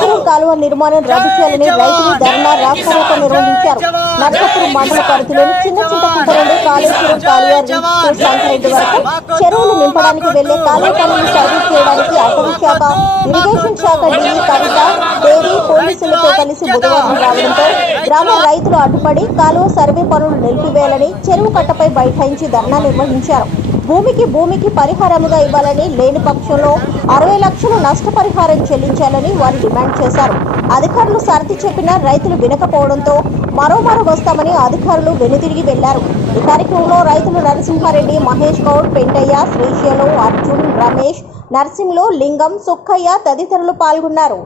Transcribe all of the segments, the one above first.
నర్సపురం కాలువ నిర్మాణం రద్దు చేయాలని రైతులు ధర్నా రాస్తారోకో నిర్వహించారు. నర్సపురం మండల పరిధిలోని చిన్న చింతకుంట నుండి కాళేశ్వరం కాలువ రీచ్ వరకు చెరువులు నింపడానికి వెళ్ళే కాలువ పనులు సర్వీస్ చేయడానికి అటవీ శాఖ ఇరిగేషన్ శాఖ డీఈ కవిత కలిసి బుధవారం రావడంతో గ్రామ రైతులు అడ్డుపడి కాలువ సర్వే పనులు నిలిపివేయాలని చెరువు కట్టపై బైఠాయించి ధర్నా నిర్వహించారు. భూమికి భూమికి పరిహారముగా ఇవ్వాలని లేని పక్షంలో అరవై లక్షలు నష్టపరిహారం చెల్లించాలని వారు డిమాండ్ చేశారు. అధికారులు సర్ది చెప్పినా రైతులు వినకపోవడంతో మరోమారు వస్తామని అధికారులు వెనుతిరిగి వెళ్ళారు. ఈ కార్యక్రమంలో రైతులు నరసింహారెడ్డి మహేష్ గౌడ్ పెంటయ్య శ్రీశైలం అర్జున్ రమేష్ నర్సింగ్లో లింగం సుక్కయ్య తదితరులు పాల్గొన్నారు.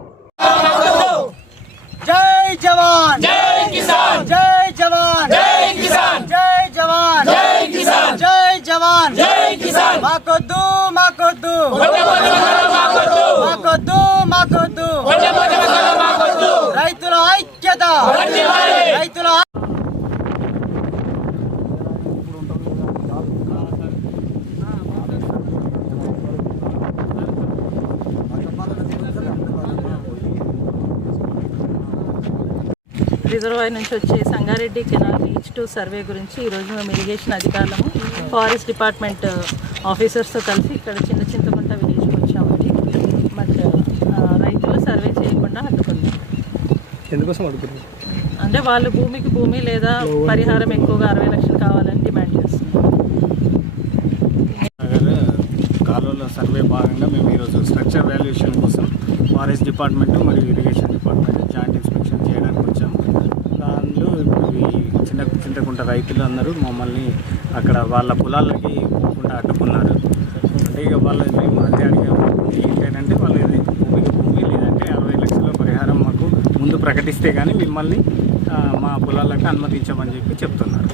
జై జవాన్! జై కిసాన్! జై జవాన్! జై కిసాన్! జై జవాన్! జై కిసాన్! జై జవాన్! జై కిసాన్! మాకొద్దు మాకొద్దు! మాకొద్దు మాకొద్దు! రైతుల ఐక్యత రైతుల రిజర్వాయర్ నుంచి వచ్చే Sangareddy canal reach to survey గురించి ఈరోజు మేము ఇరిగేషన్ అధికారులము. ఫారెస్ట్ డిపార్ట్మెంట్ ఆఫీసర్స్తో కలిసి ఇక్కడ చిన్న చింతకుంట విలేజ్కి వచ్చామండి. బట్ రైతులు సర్వే చేయకుండా అడ్డుకున్నారు. ఎందుకోసం అడుగుతున్నారు అంటే వాళ్ళు భూమికి భూమి లేదా పరిహారం ఎక్కువగా అరవై లక్షలు కావాలని డిమాండ్ చేస్తున్నారు. నగర్ కాలువల సర్వే భాగంగా మేము ఈరోజు స్ట్రక్చర్ వాల్యుయేషన్ కోసం ఫారెస్ట్ డిపార్ట్మెంట్ మరియు ఇరిగేషన్ డిపార్ట్మెంట్ జాయింట్ ఇన్స్పెక్షన్ చేయడానికి వచ్చాము దానిలో ఈ చిన్న రైతులు అందరూ మమ్మల్ని అక్కడ వాళ్ళ పొలాలకి పోకుండా అడ్డుకున్నారు. అంటే ఇక వాళ్ళు మేము అదే అడిగాము. ఏంటంటే వాళ్ళు భూమికి భూమి లేదంటే అరవై లక్షల పరిహారం మాకు ముందు ప్రకటిస్తే కానీ మిమ్మల్ని మా పొలాలకు అనుమతించమని చెప్పి చెప్తున్నారు.